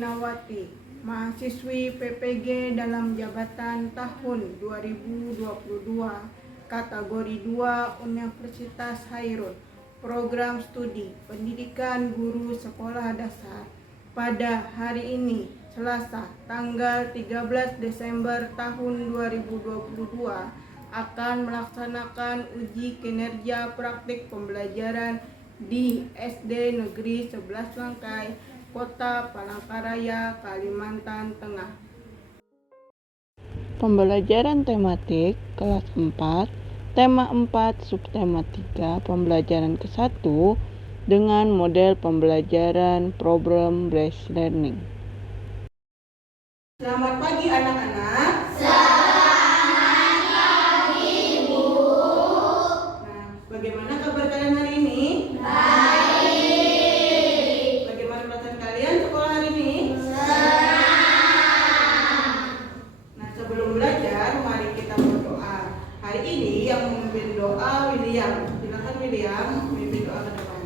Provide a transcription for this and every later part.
Aminawati, mahasiswi PPG dalam jabatan tahun 2022, kategori 2 Universitas Hairun, program studi pendidikan guru sekolah dasar. Pada hari ini, Selasa, tanggal 13 Desember tahun 2022, akan melaksanakan uji kinerja praktik pembelajaran di SD Negeri 11 Langkai, Kota Palangkaraya, Kalimantan Tengah. Pembelajaran tematik kelas 4, tema 4, subtema 3, pembelajaran ke-1 dengan model pembelajaran problem-based learning. Selamat pagi anak-anak. Selamat pagi, Bu. Nah, bagaimana kabar kalian hari ini? Baik. Bagaimana perasaan kalian sekolah hari ini? Senang. Nah, sebelum belajar, mari kita berdoa. Hari ini yang memimpin doa William. Silakan William, memimpin doa ke depan.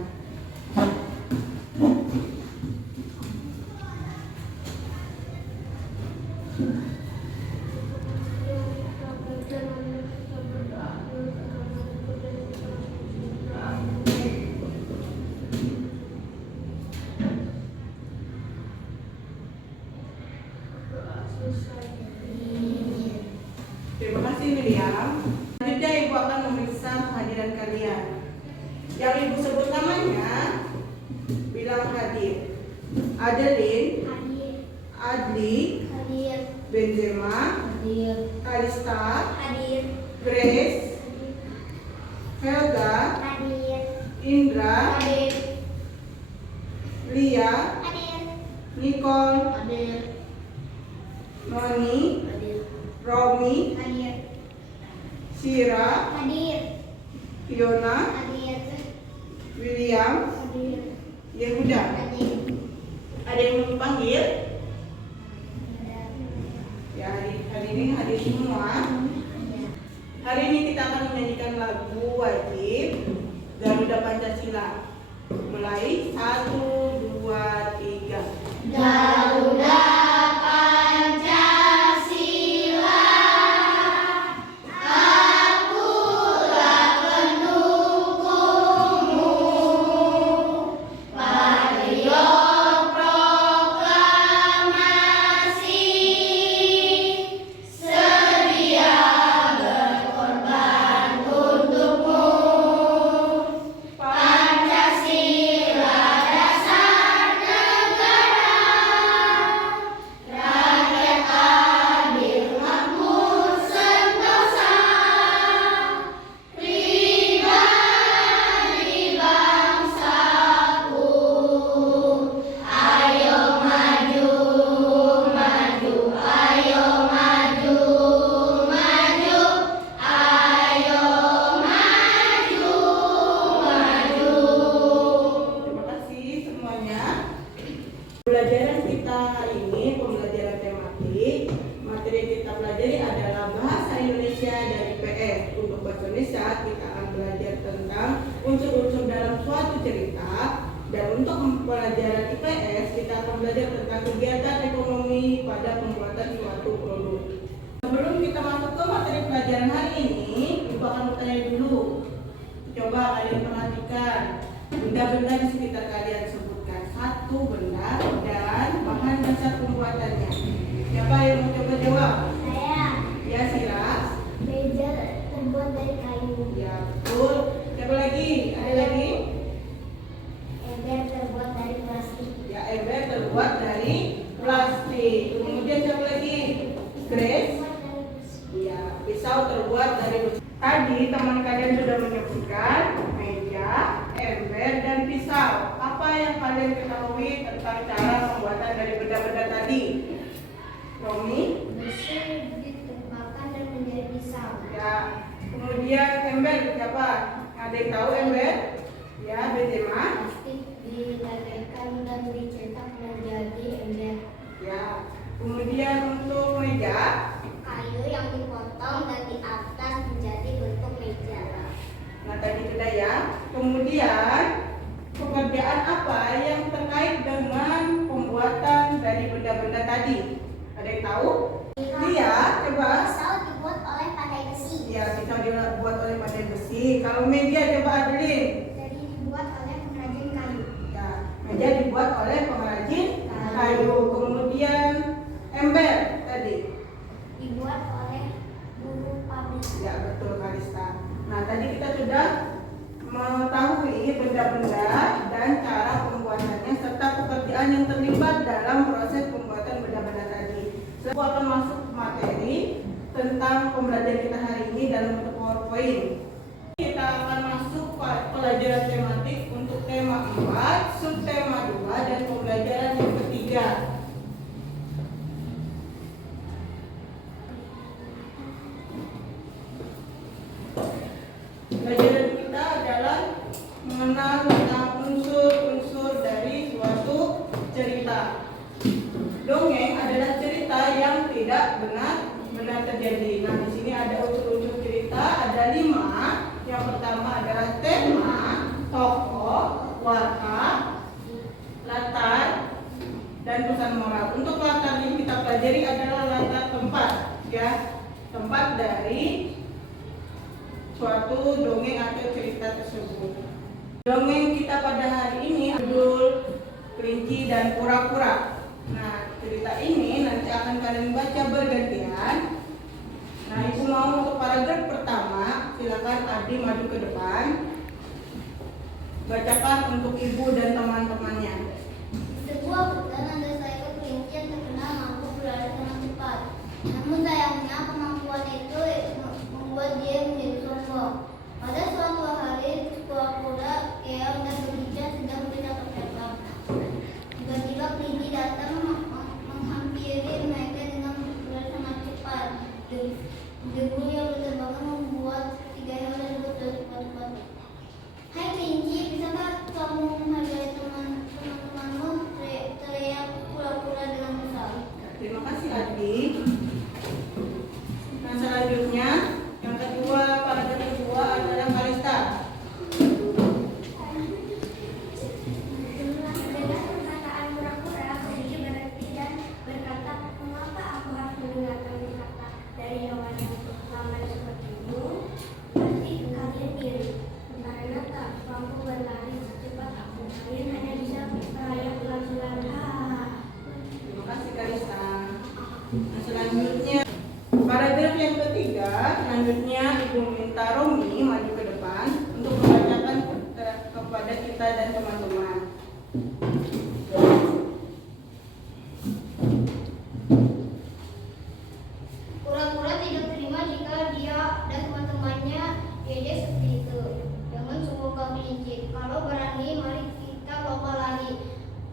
Terima kasih William. Selanjutnya Ibu akan memeriksa kehadiran kalian. Yang Ibu sebut namanya, bilang hadir. Adeline, Hadir. Adli, Hadir. Benzema, Hadir. Kalista, Hadir. Grace, Helga, Hadir. Indra, Hadir. Lia, Hadir. Nicole, Hadir. Noni, Hadir. Romi, Hadir. Sira, Hadir. Fiona, Hadir. William, Hadir. Yehuda. Hadir. Ada yang mau dipanggil? Ya, hari ini hadir semua. Hari ini kita akan menyanyikan lagu wajib Garuda Pancasila. Mulai 1, 2, 3. Garuda Pancasila, akulah pendukungmu. Patriot proklamasi, sedia berkorban untukmu. Pancasila dasar negara, rakyat adil makmur sentosa, pribadi bangsaku. Ayo maju, maju, ayo maju, maju, ayo maju, maju. Terima kasih semuanya. Pembelajaran kita hari ini pembelajaran tematik. Materi yang kita pelajari adalah bahasa Indonesia dari PS. Untuk bahasa Indonesia kita akan belajar tentang unsur-unsur dalam suatu cerita. Dan untuk pelajaran IPS kita akan belajar tentang kegiatan ekonomi pada pembuatan suatu produk. Sebelum kita masuk ke materi pelajaran hari ini, Ibu akan bertanya dulu. Coba kalian perhatikan benda-benda di sekitar kalian, sebutkan satu benda dan bahan dasar pembuatannya. Siapa yang mau coba jawab? Saya Ya, Siras. meja terbuat dari kayu, Ya, betul. Siapa lagi? Ada lagi? ember terbuat dari plastik, Ya, ember terbuat dari plastik. Kemudian siapa lagi? Grace. Ya, pisau terbuat dari besi. Tadi teman kalian sudah menyebutkan meja, ember, dan pisau. Apa yang kalian ketahui tentang cara pembuatan dari benda-benda tadi? Romi? besi ditempatkan dan menjadi pisau. Ya. Kemudian ember siapa? Ada yang tahu ember? Ya, Benzema. Plastik dilelehkan dan dicetak menjadi ember. Ya. Kemudian untuk meja, Kayu yang dipotong dan di atas menjadi bentuk meja. nah tadi sudah ya. Kemudian pekerjaan apa yang terkait dengan pembuatan dari benda-benda tadi? Ada yang tahu? Iya, coba. Pisau dibuat oleh pandai besi. Ya, bisa dibuat oleh pandai besi. Kalau meja coba Adeline. Jadi dibuat oleh pengrajin kayu. Ya, meja dibuat oleh pengrajin kayu. Kemudian ember tadi. Dibuat oleh buruh pabrik. Ya, betul Kalista. Nah, tadi kita sudah mengetahui benda-benda dan cara pembuatannya serta pekerjaan yang terlibat dalam proses pembuatan benda-benda tadi. Saya akan masuk ke materi tentang pembelajaran kita hari ini dalam bentuk PowerPoint. Kita akan masuk ke pelajaran tematik untuk tema 4, subtema 2 dan pembelajaran yang ketiga. Pelajaran kita adalah mengenal tentang unsur-unsur dari suatu cerita. Dongeng adalah cerita yang tidak benar terjadi. Nah, di sini ada unsur-unsur cerita, ada 5. Yang pertama adalah tema, tokoh, watak, latar, dan pesan moral. Untuk latar yang kita pelajari adalah latar tempat, ya, tempat dari suatu dongeng atau cerita tersebut. Dongeng kita pada hari ini judul Kelinci dan Kura-Kura. Nah, cerita ini nanti akan kalian baca bergantian. Nah, ibu mau untuk paragraf pertama, silakan Adi maju ke depan. Bacakan untuk ibu dan teman-temannya. Sebuah hutan ada seekor kelinci yang terkenal mampu berlari dengan cepat. Namun sayangnya kemampuan itu membuat dia menjadi sombong. Pada suatu hari, kura-kura keong dan berbicara sedang bercakap-cakap. Tiba-tiba kelinci datang menghampiri mereka dengan berlari sangat cepat. Debu yang berterbangan membuat tiga hewan tersebut cepat-cepat. Hai kelinci, bisakah kamu menghargai teman-temanmu? Teriak kura-kura dengan kesal. Terima kasih Adi. Nah, selanjutnya yang kedua, paragraf kedua adalah Kalista. Mendengar perkataan kura-kura, kelinci berhenti dan berkata, mengapa aku harus mendengarkan kata dari hewan yang lambat sepertimu? Pasti kalian iri, karena tak mampu berlari secepat aku. Kalian hanya bisa berlayar pelan-pelan. Terima kasih Kalista. Nah, selanjutnya paragraf yang ketiga, selanjutnya Ibu minta Romi maju ke depan untuk membacakan kepada kita dan teman-teman. Kura-kura tidak terima jika dia dan teman-temannya diejek seperti itu. Jangan sungguh kau kelinci. Kalau berani, mari kita lomba lari.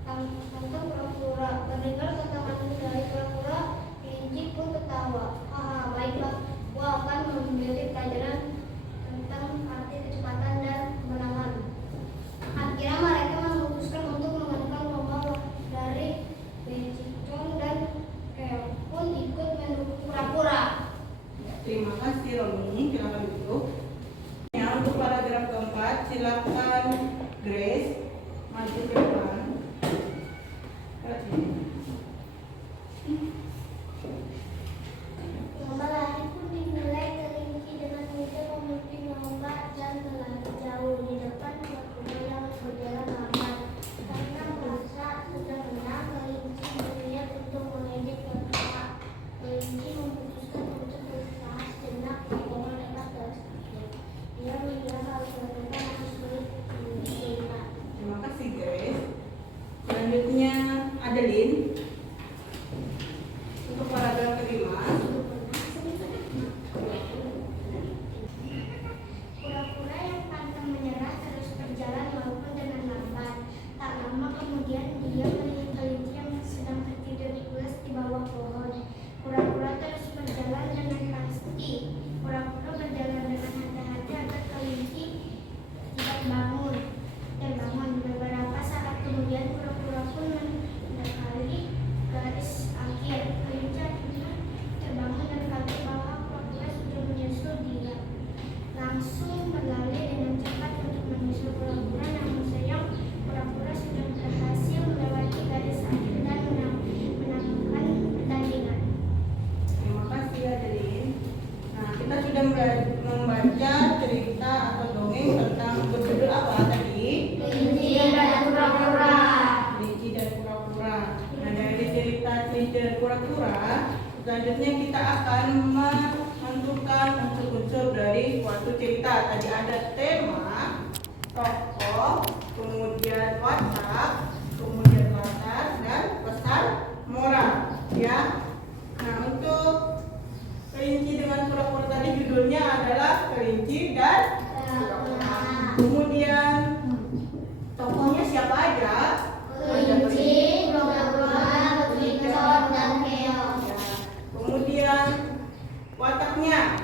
Tantang kura-kura. Mendengar kata manis dari kura-kura, kelinci pun tertawa. Haha, baiklah. Gua akan memberi pelajaran tentang arti kecepatan dan kemenangan. Akhirnya mereka memutuskan untuk mengadakan lomba dari Becicong dan Keong pun ikut mendukung kura-kura. Terima kasih Romi, silakan duduk. Ya, untuk paragraf keempat, silakan Grace maju ke depan. Lomba lari pun dimulai. Kelinci dengan mudah memimpin lomba dan berlari jauh di depan kura-kura yang berjalan lambat. Karena merasa sudah menang, kelinci berniat untuk mengejek kura-kura. Kelinci memutuskan untuk berusaha sejenak agar mereka tersedikit. Dia mengira hal kura-kura masih sulit diterima. Terima kasih Grace. Selanjutnya Adeline untuk paragraf kelima. Kura-kura yang pantang menyerah terus berjalan walaupun dengan lambat. Tak lama kemudian dia melihat kelinci yang sedang tertidur pulas di bawah pohon. Kura-kura terus berjalan dengan pasti. Kura-kura berjalan dengan hati-hati agar kelinci tidak bangun. Beberapa saat kemudian kura-kura pun mendekati garis akhir. Kelinci akhirnya terbangun dan kaget bahwa kura-kura sudah menyusul dia. Langsung berlari dengan cepat untuk menyusul kura-kura, namun sayang kura-kura sudah berhasil melewati garis akhir dan Selanjutnya kita akan menentukan unsur-unsur dari suatu cerita. Tadi ada tema, tokoh, kemudian watak, kemudian latar, dan pesan moral. Ya. Nah, untuk kelinci dengan pura-pura tadi judulnya adalah Kelinci dan Pura-pura. Kemudian tokohnya siapa aja? Kelinci, pura-pura, bekicot, dan keong. Ya. Kemudian wataknya,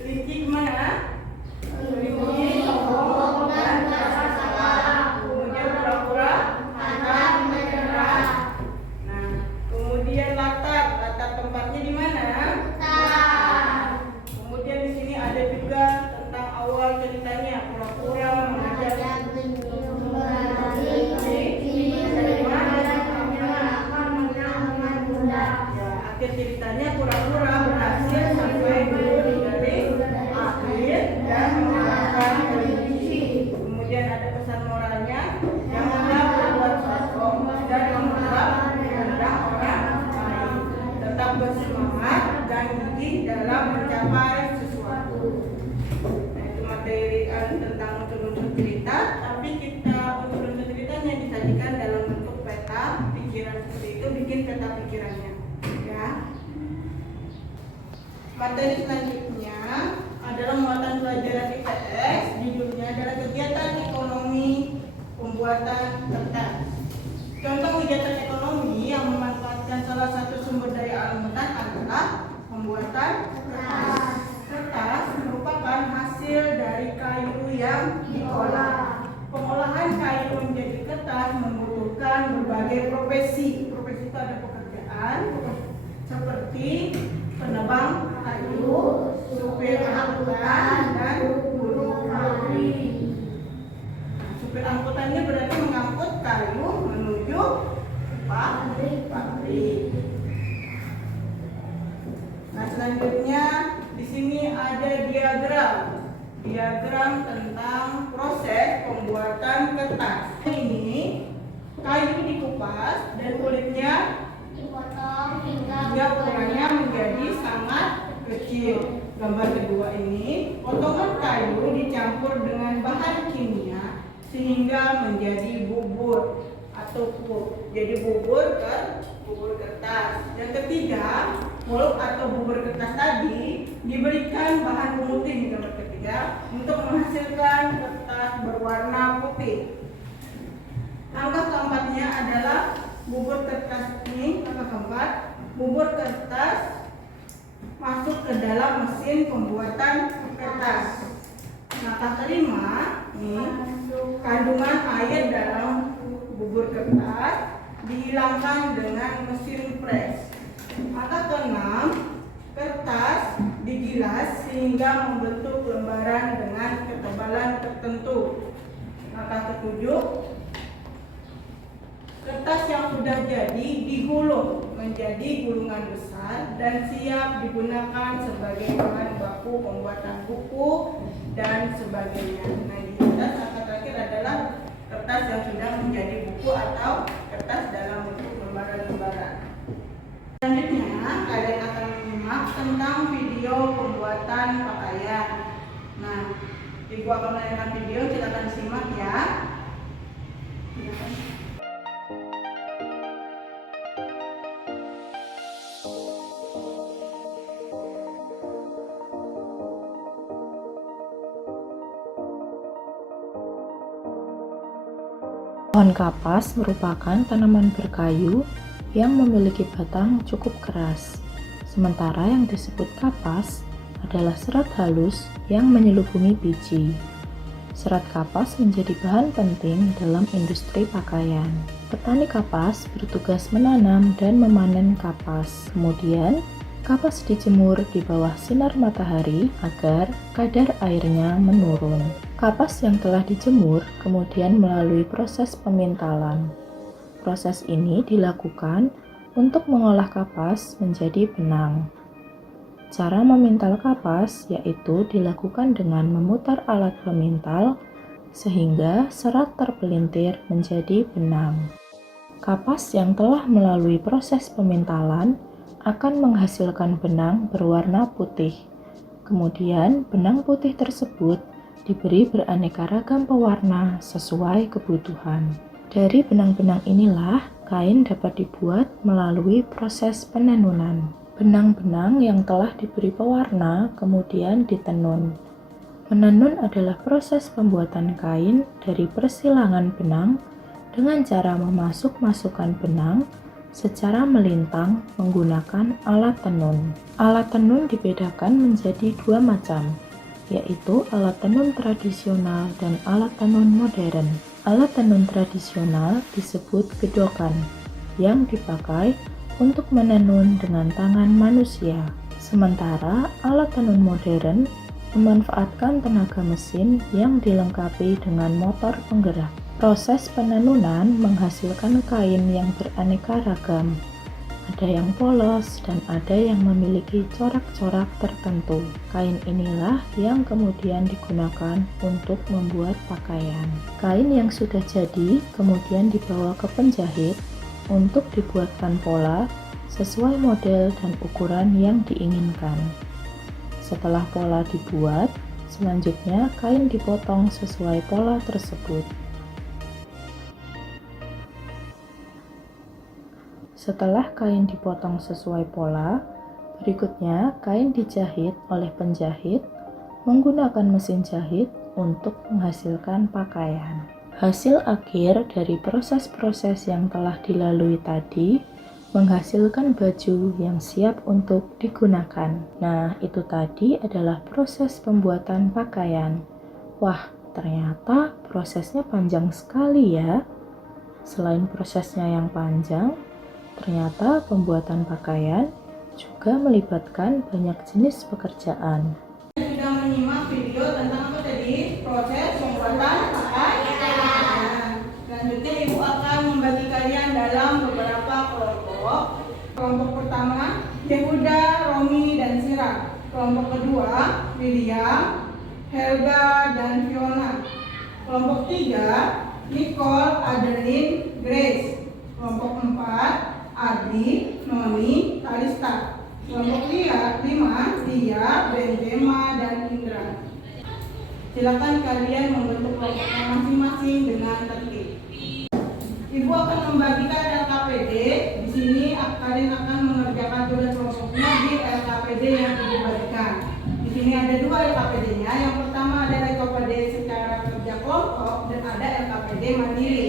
kelinci gimana? Kelinci sombong dan rasa salah. Kemudian pura-pura antang menyerah. Nah, kemudian latar tempatnya di mana? Kemudian di sini ada juga tentang awal ceritanya, pura-pura mengajak ya, akhir ceritanya pura-pura berhasil sampai dulu dari akhir dan mengalahkan kelinci. Kemudian ada pesan moralnya, janganlah berbuat sombong dan menganggap rendah orang lain. Tetap bersemangat dan gigih dalam mencapai sesuatu. Nah, itu materi tentang unsur-unsur cerita, tapi kita unsur-unsur ceritanya disajikan dalam bentuk peta pikiran. Seperti itu, bikin peta pikirannya. Ya. Materi selanjutnya adalah muatan pelajaran IPS. Judulnya adalah kegiatan ekonomi pembuatan kertas. Contoh kegiatan ekonomi yang memanfaatkan salah satu sumber daya alam hutan adalah pembuatan kertas. Kertas merupakan hasil dari kayu yang diolah. Pengolahan kayu menjadi kertas membutuhkan berbagai profesi. Profesi itu ada pekerjaan seperti penebang kayu, supir angkutan, dan buruh pabrik. Supir angkutannya berarti mengangkut kayu menuju pabrik. Nah, selanjutnya di sini ada diagram tentang proses pembuatan kertas. Ini kayu dikupas dan kulitnya Dipotong hingga ukurannya menjadi sangat kecil. Gambar kedua ini, potongan kayu dicampur dengan bahan kimia sehingga menjadi bubur atau pulp. Jadi bubur kertas. Yang ketiga, pulp atau bubur kertas tadi diberikan bahan pemutih. Gambar ketiga, untuk menghasilkan kertas berwarna putih. Langkah keempatnya adalah bubur kertas ini. Langkah keempat, bubur kertas masuk ke dalam mesin pembuatan kertas. Langkah kelima, kandungan air dalam bubur kertas dihilangkan dengan mesin pres. Langkah keenam, kertas digilas sehingga membentuk lembaran dengan ketebalan tertentu. Langkah ketujuh, kertas yang sudah jadi digulung menjadi gulungan besar dan siap digunakan sebagai bahan baku pembuatan buku dan sebagainya. Nah, di atas langkah terakhir adalah kertas yang sudah menjadi buku atau kertas dalam bentuk lembaran-lembaran. Selanjutnya, kalian akan menyimak tentang video pembuatan pakaian. Nah, Ibu akan menayangkan video, silakan simak ya. Pohon kapas merupakan tanaman berkayu yang memiliki batang cukup keras. Sementara yang disebut kapas adalah serat halus yang menyelubungi biji. Serat kapas menjadi bahan penting dalam industri pakaian. Petani kapas bertugas menanam dan memanen kapas. Kemudian, kapas dijemur di bawah sinar matahari agar kadar airnya menurun. Kapas yang telah dijemur kemudian melalui proses pemintalan. Proses ini dilakukan untuk mengolah kapas menjadi benang. Cara memintal kapas yaitu dilakukan dengan memutar alat pemintal sehingga serat terpelintir menjadi benang. Kapas yang telah melalui proses pemintalan akan menghasilkan benang berwarna putih. Kemudian, benang putih tersebut diberi beraneka ragam pewarna sesuai kebutuhan. Dari benang-benang inilah, kain dapat dibuat melalui proses penenunan. Benang-benang yang telah diberi pewarna kemudian ditenun. Menenun adalah proses pembuatan kain dari persilangan benang dengan cara memasuk-masukkan benang secara melintang menggunakan alat tenun. Alat tenun dibedakan menjadi dua macam, yaitu alat tenun tradisional dan alat tenun modern. Alat tenun tradisional disebut gedokan, yang dipakai untuk menenun dengan tangan manusia. Sementara alat tenun modern memanfaatkan tenaga mesin yang dilengkapi dengan motor penggerak. Proses penenunan menghasilkan kain yang beraneka ragam. Ada yang polos dan ada yang memiliki corak-corak tertentu. Kain inilah yang kemudian digunakan untuk membuat pakaian. Kain yang sudah jadi kemudian dibawa ke penjahit untuk dibuatkan pola sesuai model dan ukuran yang diinginkan. Setelah pola dibuat, selanjutnya kain dipotong sesuai pola tersebut. Setelah kain dipotong sesuai pola, berikutnya kain dijahit oleh penjahit menggunakan mesin jahit untuk menghasilkan pakaian. Hasil akhir dari proses-proses yang telah dilalui tadi menghasilkan baju yang siap untuk digunakan. Nah, itu tadi adalah proses pembuatan pakaian. Wah, ternyata prosesnya panjang sekali ya. Selain prosesnya yang panjang, ternyata pembuatan pakaian juga melibatkan banyak jenis pekerjaan. Sudah menyimak video tentang apa tadi? Proses pembuatan pakaian. Selanjutnya Ibu akan membagi kalian dalam beberapa kelompok. Kelompok pertama, Yehuda, Romi, dan Sira. Kelompok kedua, William, Helga, dan Fiona. Kelompok tiga, Nicole, Adeline, Grace. Kelompok empat, Adi, Noni, Kalista. Kelompok 5, Lia, Benzema, dan Indra. Silakan kalian membentuk kelompoknya masing-masing dengan tertib. Ibu akan membagikan LKPD. Di sini kalian akan mengerjakan tugas kelompoknya di LKPD yang Ibu bagikan. Di sini ada dua LKPD-nya. Yang pertama ada LKPD secara kerja kelompok dan ada LKPD mandiri.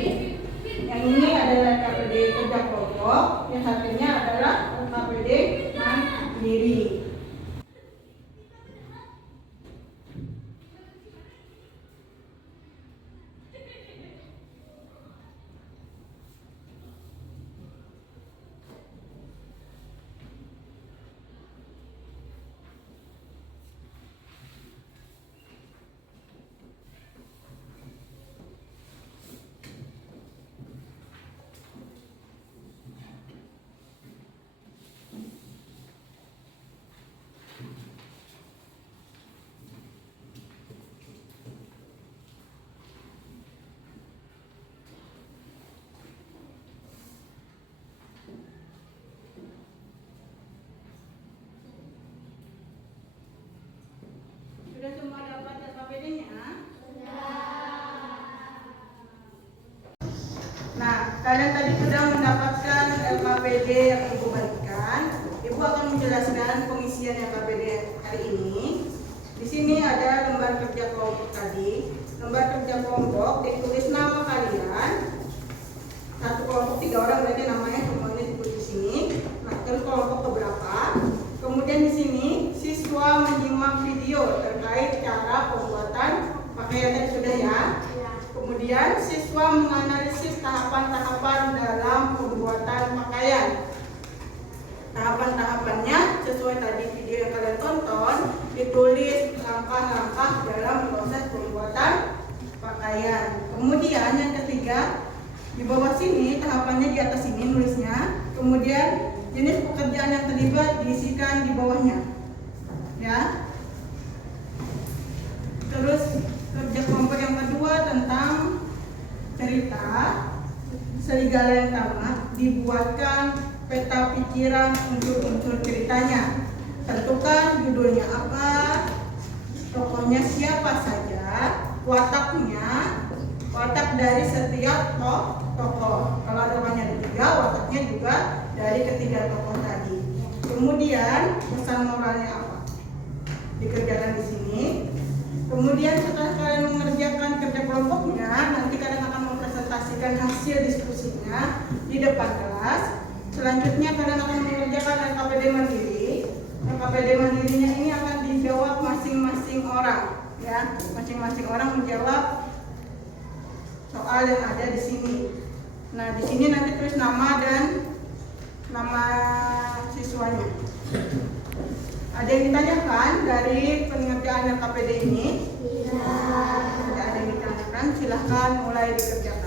Yang ini adalah LKPD kerja kelompok, yang satunya adalah LKPD mandiri. Sudah semua dapat LKPD-nya? Nah, kalian tadi sudah mendapatkan LKPD yang Ibu bagikan. Ibu akan menjelaskan pengisian LKPD hari ini. Di sini ada lembar kerja kelompok tadi. Lembar kerja kelompok ditulis nama kalian. Satu kelompok 3 orang berarti namanya semuanya ditulis di sini. Nah, terus kelompok keberapa? Kemudian di sini siswa menyimak video terkait cara pembuatan pakaian tadi sudah ya. Kemudian siswa menganalisis tahapan-tahapan dalam pembuatan pakaian. Tahapan-tahapannya sesuai tadi video yang kalian tonton, ditulis langkah-langkah dalam proses pembuatan pakaian. Kemudian yang ketiga, di bawah sini tahapannya di atas sini nulisnya. Kemudian jenis pekerjaan yang terlibat diisikan di bawahnya. Ya. Terus kerja kelompok yang kedua tentang cerita serigala yang tamat dibuatkan peta pikiran unsur-unsur ceritanya. Tentukan judulnya apa, tokohnya siapa saja, watak dari setiap tokoh. Kalau tokohnya ada 3, wataknya juga dari ketiga tokoh tadi. Kemudian pesan moralnya apa? Dikerjakan di sini. Kemudian setelah kalian mengerjakan kerja kelompoknya, nanti kalian akan mempresentasikan hasil diskusinya di depan kelas. Selanjutnya kalian akan mengerjakan LKPD mandiri. LKPD mandirinya ini akan dijawab masing-masing orang, ya. Masing-masing orang menjawab soal yang ada di sini. Nah, di sini nanti tulis nama dan nama siswanya. Ada yang ditanyakan dari pengerjaan LKPD ini? Tidak ada yang ditanyakan, silahkan mulai dikerjakan.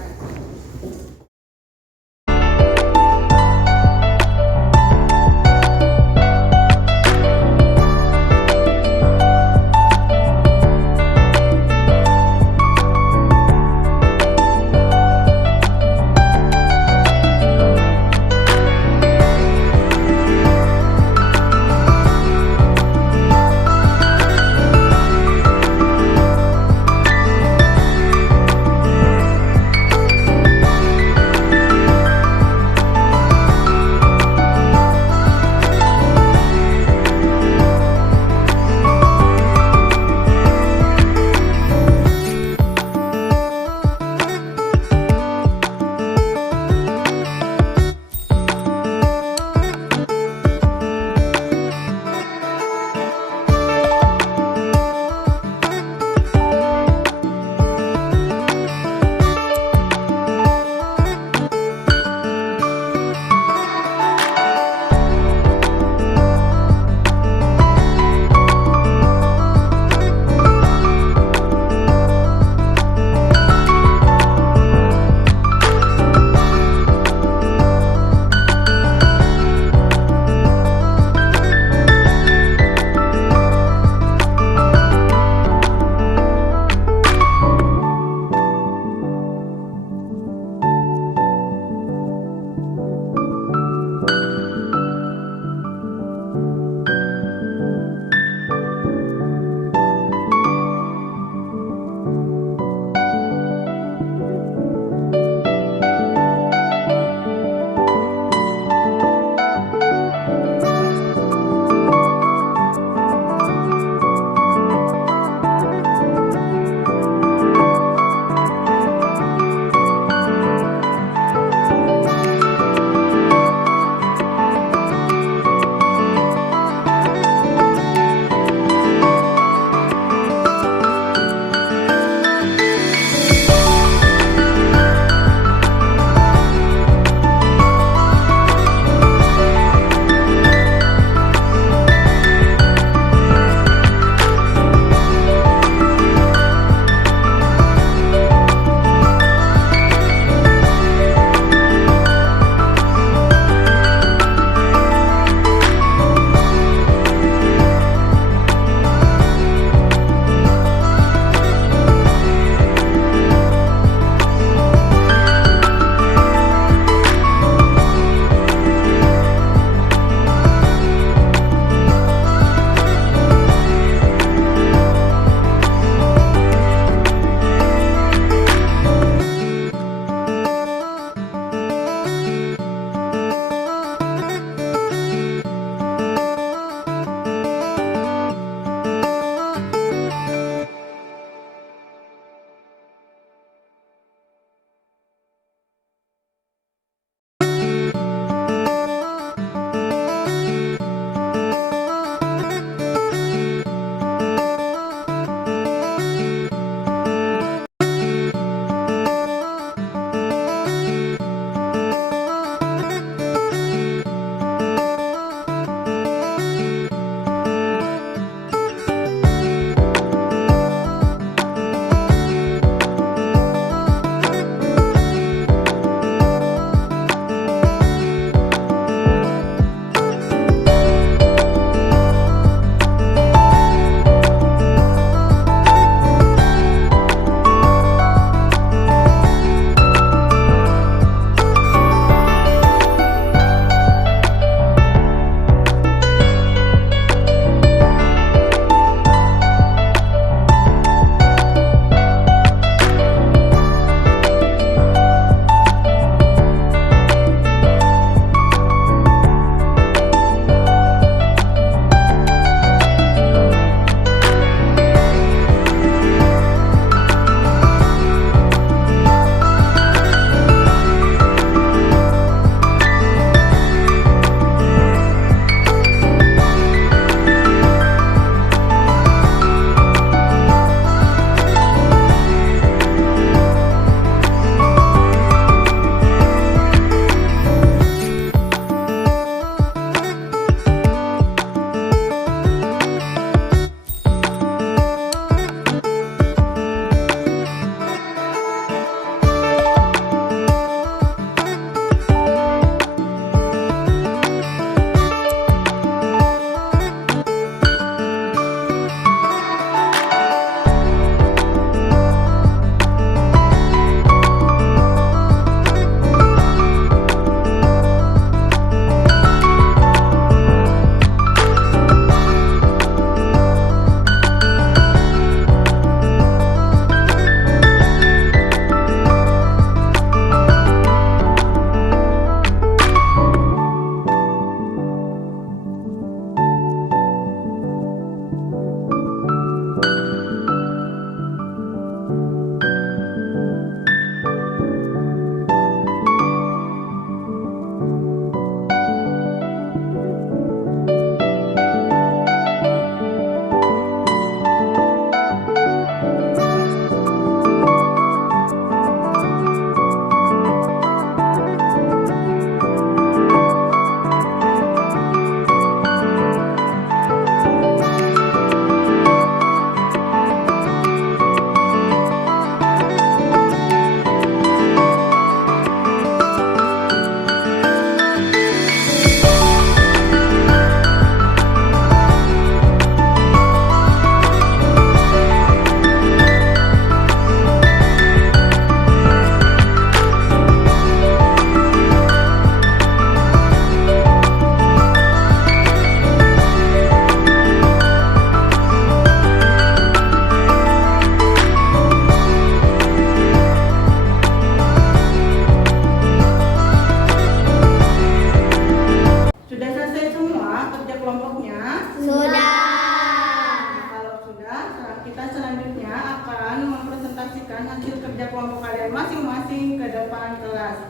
kerja kelompok kalian masing-masing ke depan kelas.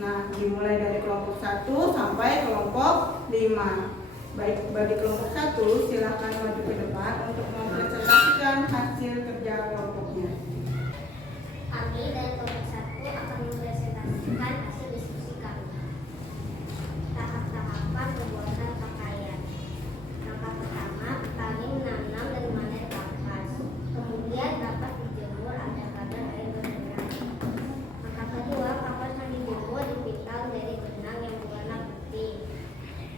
Nah, dimulai dari kelompok 1 sampai kelompok 5. Baik, bagi kelompok 1 silahkan maju ke depan untuk mempresentasikan hasil kerja kelompoknya. Kami dari kelompok 1 akan mempresentasikan hasil diskusi kami. Tahap-tahapan pembuatan pakaian. Langkah pertama, kami menanam dan memanen kapas. Kemudian dapat dijemur agar kadar air berbenang. Langkah kedua, kapas yang dijemur dipintal dari benang yang berwarna putih.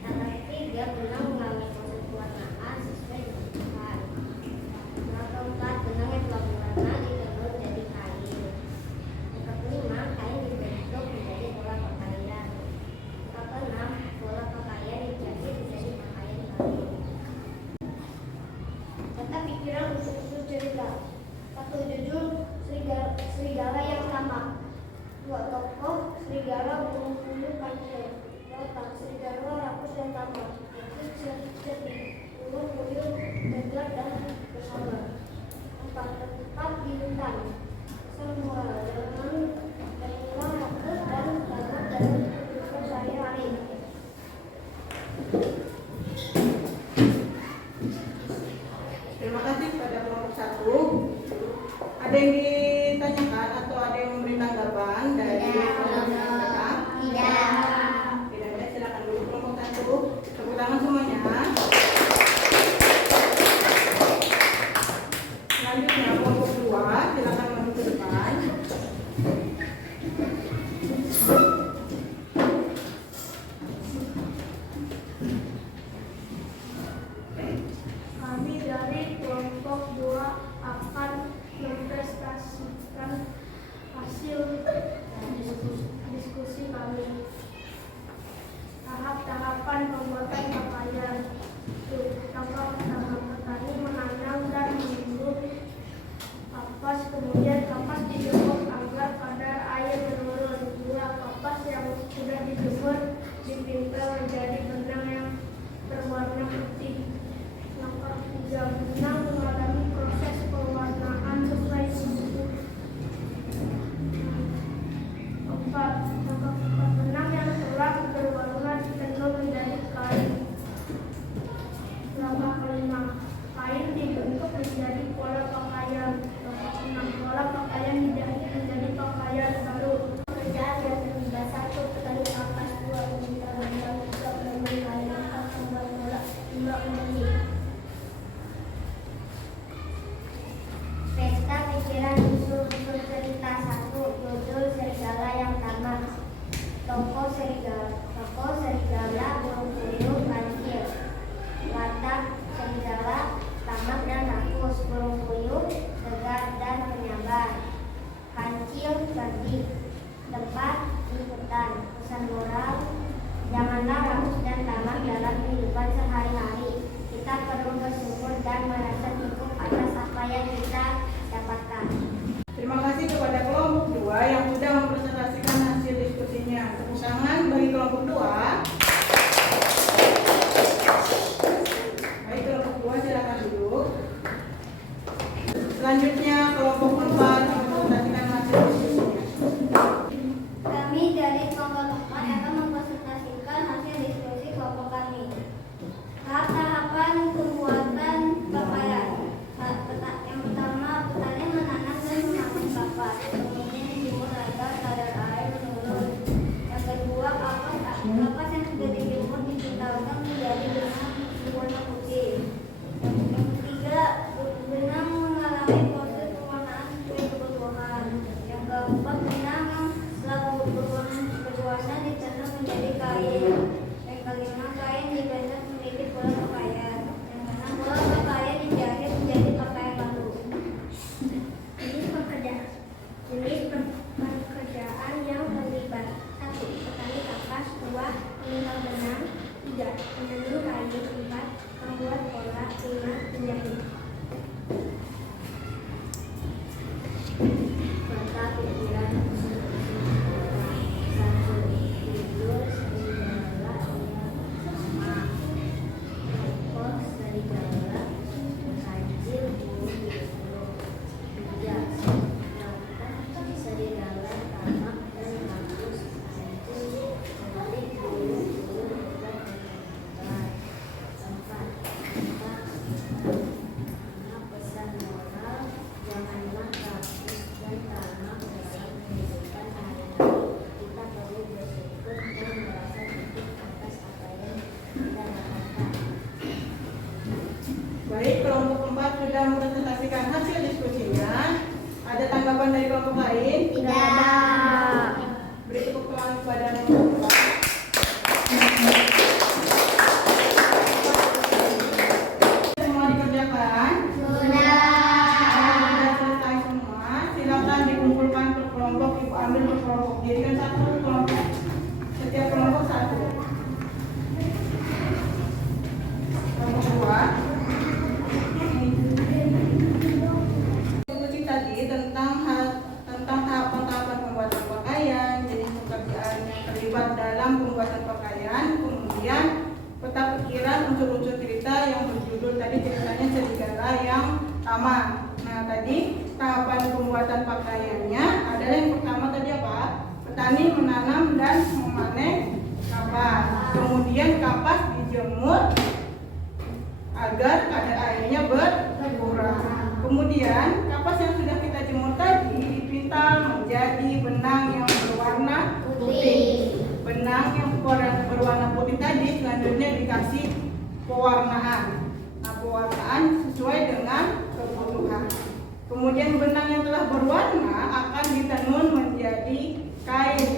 Langkah ketiga, benang mengalami proses pewarnaan sesuai dengan bahan. Langkah keempat, benang yang telah berwarna ditenun jadi kain. Langkah kelima, kain dibentuk menjadi bola pakaian. Langkah keenam, bola pakaian dijahit menjadi pakaian kain. Tata pikiran untuk usul cerita. 1. Judul serigala yang tamak. 2. Tokoh serigala burung puyuh kancil. 2. Serigala rakus dan tamak. Sedih, burung puyuh tegar dan bersabar. 4. Tetap di hutan. Semua jangan terulang waktu dan tamak dalam sehari-hari. Terima kasih kepada kelompok 1. Ada yang ditanyakan atau ada yang memberi tanggapan dari kelompok yang datang? Tidak ada, silakan dulu kelompok 1. Tepuk tangan semuanya. Selanjutnya kelompok 2, silakan maju ke depan. Kami dari kelompok 2 akan mempresentasikan hasil diskusi kami. Tahap-tahapan pembuatan pakaian. Langkah pertama, petani menanam dan menumbuh kapas, kemudian kapas dijemur agar kadar air menurun. 2. Kapas yang sudah dijemur dipintal menjadi benang yang berwarna putih. Langkah 3, benang mengalami proses pewarnaan sesuai suhu. 4. Benang yang telah berwarna ditenun menjadi kain. Langkah kelima, kain dibentuk menjadi pola pakaian. Langkah 6, pola pakaian dijahit menjadi pakaian baru. Pekerjaan yang terlibat. 1. Petani kapas. 2. Meminta benang. 3. Menenun kain. 4. Membuat pola. 5. Menjahit. Pesta pikiran usul cerita. 1. Judul serigala yang tamak. Tokoh serigala burung puyuh kancil. Watak serigala tamak dan rakus. Burung puyuh tegar dan penyabar. Kancil cerdik. Tempat di hutan. Pesan moral: janganlah rakus dan tamak dalam kehidupan sehari-hari. Kita perlu bersyukur dan merasa cukup atas apa yang kita dapatkan. Terima kasih kepada kelompok 2 yang sudah mempresentasikan hasil diskusinya. Tepuk tangan bagi kelompok 2. Baik, kelompok 2 silakan duduk. Selanjutnya kelompok 4 mempresentasikan hasil diskusinya. Kami dari kelompok 4 akan mempresentasikan hasil diskusi kelompok kami. Tahap-tahapan pembuatan pakaian. Yang pertama, petani menanam dan memanen kapas. Kemudian dijemur agar kadar air menurun. Yang kedua, kapas yang sudah dijemur dipintalkan menjadi benang berwarna putih. Yang ketiga, benang mengalami proses pewarnaan sesuai kebutuhan. Yang keempat, benang yang telah berwarna ditenun menjadi kain. Yang kelima, kain dibentuk menjadi pola pakaian. Yang keenam, pola pakaian dijahit menjadi pakaian baru. Jenis pekerjaan yang terlibat. 1. Petani kapas. 2. Memintal benang. 3. Menenun kain. 4. Membuat pola. 5. Menjahit. Kata pikiran. 1. Tidur serigala yang tamak. Tokoh serigala kancil burung puyuh. 3. Langkah tanggapan dari kelompok lain? Tidak. Beri tepuk tangan kepada kelompok. Semua dikerjakan? Sudah. Sudah selesai semua. Silakan dikumpulkan per kelompok, ibu ambil per kelompok. Jadikan satu kelompok. Setiap kelompok satu. Kelompok dua. Diskusi tadi tentang tahapan-tahapan pembuatan pakaian, jenis pekerjaan yang terlibat dalam pembuatan pakaian, kemudian peta pikiran unsur-unsur cerita yang berjudul tadi ceritanya serigala yang tamak. Nah tadi tahapan pembuatan pakaiannya adalah yang pertama tadi apa? Petani menanam dan memanen kapas. Kemudian kapas dijemur agar kadar airnya berkurang. Kemudian kapas yang sudah kita jemur tadi dipintal menjadi benang yang berwarna putih. Benang yang berwarna putih tadi selanjutnya dikasih pewarnaan. Nah, pewarnaan sesuai dengan kebutuhan. Kemudian benang yang telah berwarna akan ditenun menjadi kain.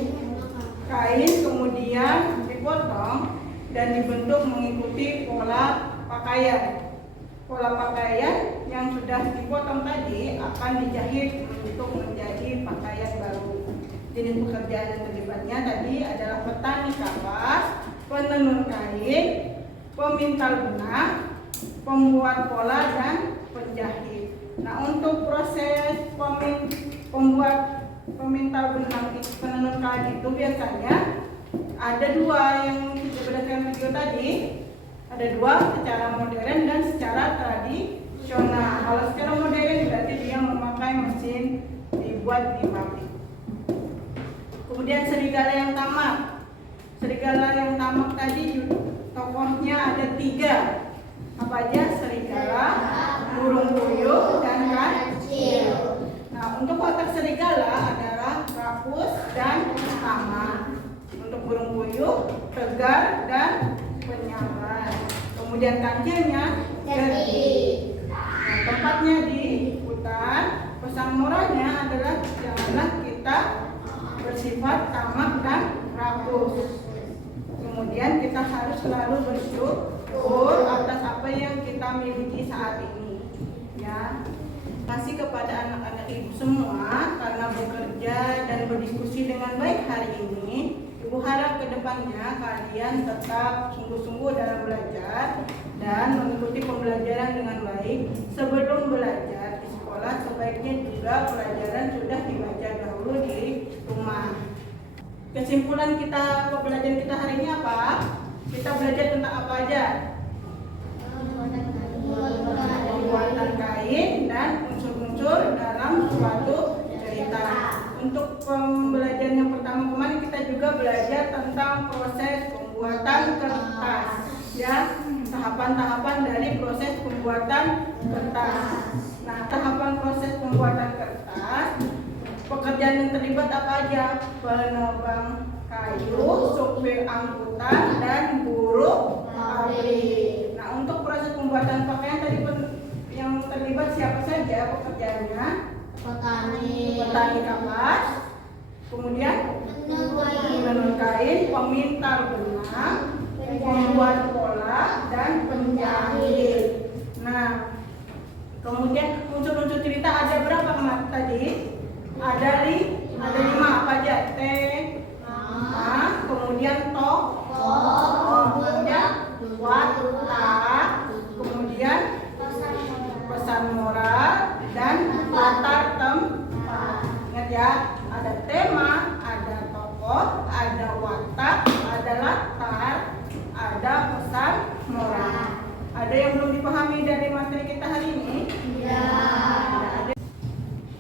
Kain kemudian dipotong dan dibentuk mengikuti pola pakaian. Pola pakaian yang sudah dipotong tadi akan dijahit untuk menjadi pakaian baru. Jenis pekerjaan yang terlibatnya tadi adalah petani kapas, penenun kain, pemintal benang, pembuat pola dan penjahit. Nah, untuk proses pemintal benang penenun kain itu biasanya ada dua yang kita berdasarkan video tadi. Ada dua, secara modern dan secara tradisional. Kalau secara modern berarti dia memakai mesin dibuat di pabrik. Kemudian serigala yang tamak. Serigala yang tamak tadi tokohnya ada 3. Apa aja? Serigala, burung puyuh, dan kancil. Nah, untuk watak serigala adalah rakus dan tamak. Untuk burung puyuh, tegar dan penyabar. Kemudian kancilnya cerdik. Nah, tempatnya di hutan. Pesan moralnya adalah janganlah kita bersifat tamak dan rakus. Kemudian kita harus selalu bersyukur atas apa yang kita miliki saat ini. Ya. Kasih kepada anak-anak ibu semua karena bekerja dan berdiskusi dengan baik hari ini. Ibu harap ke depannya kalian tetap sungguh-sungguh dalam belajar dan mengikuti pembelajaran dengan baik. Sebelum belajar di sekolah, sebaiknya juga pelajaran sudah dibaca dahulu di rumah. Kesimpulan kita pembelajaran kita hari ini apa? Kita belajar tentang apa aja? Pembuatan kain dan unsur-unsur dalam suatu cerita. Untuk pembelajaran yang pertama kemarin kita juga belajar tentang proses pembuatan kertas, ya, tahapan-tahapan dari proses pembuatan kertas. Nah, tahapan proses pembuatan kertas, pekerjaan yang terlibat apa aja? Penebang kayu, supir angkutan, dan buruh pabrik. Nah, untuk proses pembuatan pakaian tadi yang terlibat siapa saja pekerjaannya? Petani kapas, kemudian penenun kain, pemintal benang, pembuat pola, dan penjahit. Nah, kemudian unsur-unsur cerita ada berapa kemarin tadi? Ada 5 apa aja? Kemudian kemudian watak, kemudian pesan moral, dan latar tempat. Ingat ya, ada tema, ada tokoh, ada watak, ada latar, ada pesan moral. Ada yang belum dipahami dari materi kita hari ini? Tidak.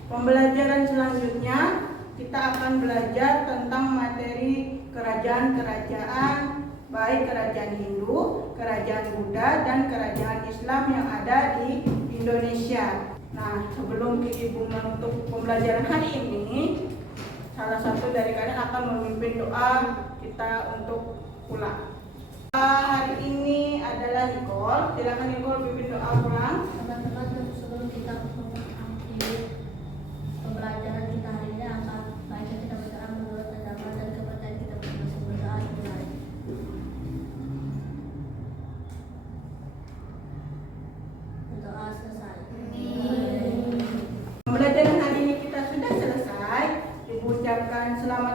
Pembelajaran selanjutnya kita akan belajar tentang materi kerajaan-kerajaan, baik kerajaan Hindu, kerajaan Buddha, dan kerajaan Islam yang ada di Indonesia. Nah, sebelum Ibu menutup pembelajaran hari ini, salah satu dari kalian akan memimpin doa kita untuk pulang. Hari ini adalah Nicole. Silakan Nicole pimpin doa pulang. Teman-teman, sebelum kita mengakhiri pembelajaran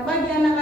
Nah, bagi anak